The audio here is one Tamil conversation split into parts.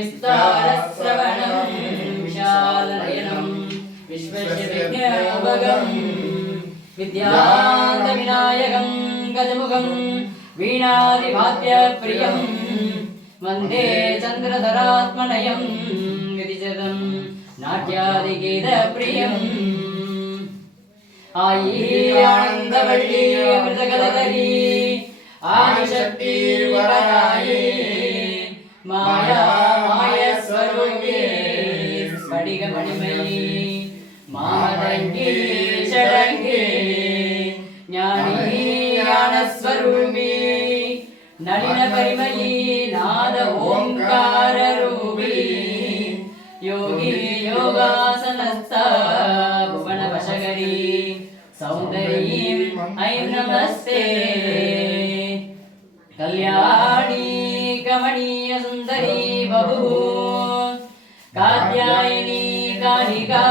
विस्तारश्रवणं विशालनयनं विश्वविज्ञानभगं विद्यान्तविनायकं गजमुखं वीणादिवाद्यप्रियं वन्दे चन्द्रधरात्मनयं विदिशतं नाट्यादिगीतप्रियम् आयी आनन्दवल्ली अमृतकलधरी आदिशक्ति वराये माया मायस्वरूपे स्फटिकमणिमयी मामदङ्गी षडङ्गी ज्ञानी ज्ञानस्वरूपी नलिनपरिमयी नाद ओङ्काररूपी योगी योगासनस्था भुवनवशकरी सौन्दरीं ऐं नमस्ते कल्याणी कमनीय सुंदरी बभूव कात्यायनी कालिका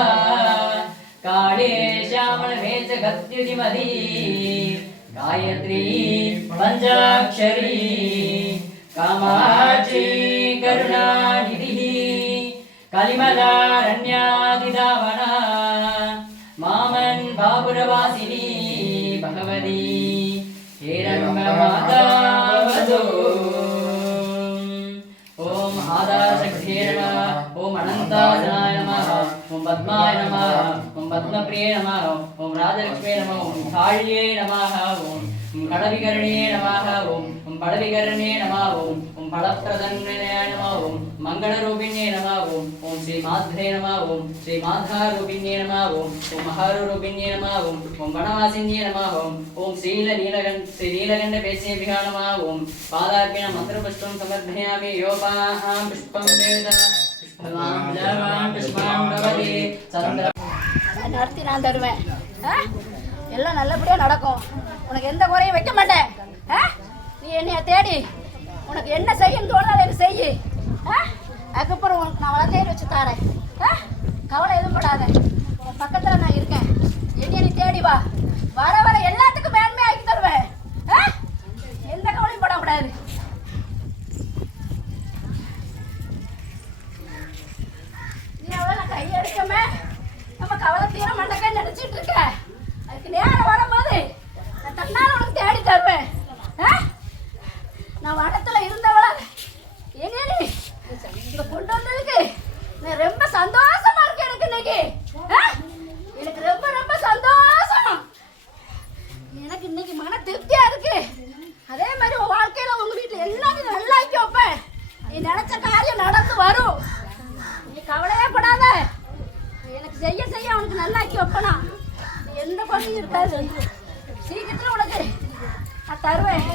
काले श्यामलमेच गत्युतिमती गायत्री पंचाक्षरी कामाक्षी करुणानिधिः कलिमलारण्यादिदावना मामन बाबुरवासिनी भगवती हेरम्बमाता वदो ओम आदाशक्तिये नमः ओम अनंतासनाय नमः ओम पद्माय नमः ओम पद्मप्रिये नमः ओम राजलक्ष्मी नमः ओम काल्ये नमः ओम कडविकर्णे नमः ओम बड़विकर्णे नमः ओम फलप्रदन्ने नमः ओम मंगलरूपिणे नमः ओम श्री माधवे नमः ओम श्री माधारूपिणे नमः ओम महारूपिणे नमः ओम वनवासिन्ये नमः ओम श्रीनीलकण्ठ पेशेभ्यः नमः ओम पादार्पण मंत्रपुष्पं समर्पयामि योपाहां पुष्पं वेद पुष्पवान् जवान् पुष्पान् भवति चन्द्र நடத்தி நான் தருவேன் எல்லாம் நல்லபடியா நடக்கும் உனக்கு எந்த குறையும் வைக்க மாட்டேன் நீ என்னைய தேடி உனக்கு என்ன செய்யணும் தோணுதோ அதை செய் அதுக்கப்புறம் உனக்கு நான் வளர்த்தேன்னு வச்சு தரேன் கவலை எதுவும் படாத உன் பக்கத்தில் நான் இருக்கேன் என்னைய நீ தேடி வா வர வர எல்லாத்துக்கும் மேன்மை ஆக்கி தருவேன் எந்த கவலையும் படக்கூடாது நீ அவ்வளோ கையெடுக்கமே நம்ம கவலை தீர மண்டக்கை நினைச்சிட்டு இருக்க அதுக்கு நேரம் வரும்போது நான் தன்னால உனக்கு தேடி தருவேன் நான் வனத்துல இருந்தவளா எங்க நீ இங்க கொண்டு வந்ததுக்கு நான் ரொம்ப சந்தோஷமா இருக்கேன் எனக்கு இன்னைக்கு எனக்கு ரொம்ப ரொம்ப சந்தோஷம் எனக்கு இன்னைக்கு மன திருப்தியா இருக்கு அதே மாதிரி உன் வாழ்க்கையில உங்க வீட்டுல எல்லாத்தையும் நல்லா ஆக்கி வைப்பேன் நீ நினைச்ச காரியம் நடந்து வரும் நீ கவலையே படாத எனக்கு செய்ய செய்ய அவனுக்கு நல்லா ஆக்கி வைப்பனா எந்த குறையும் இருக்காது சீக்கிரத்துல உனக்கு நான் தருவேன்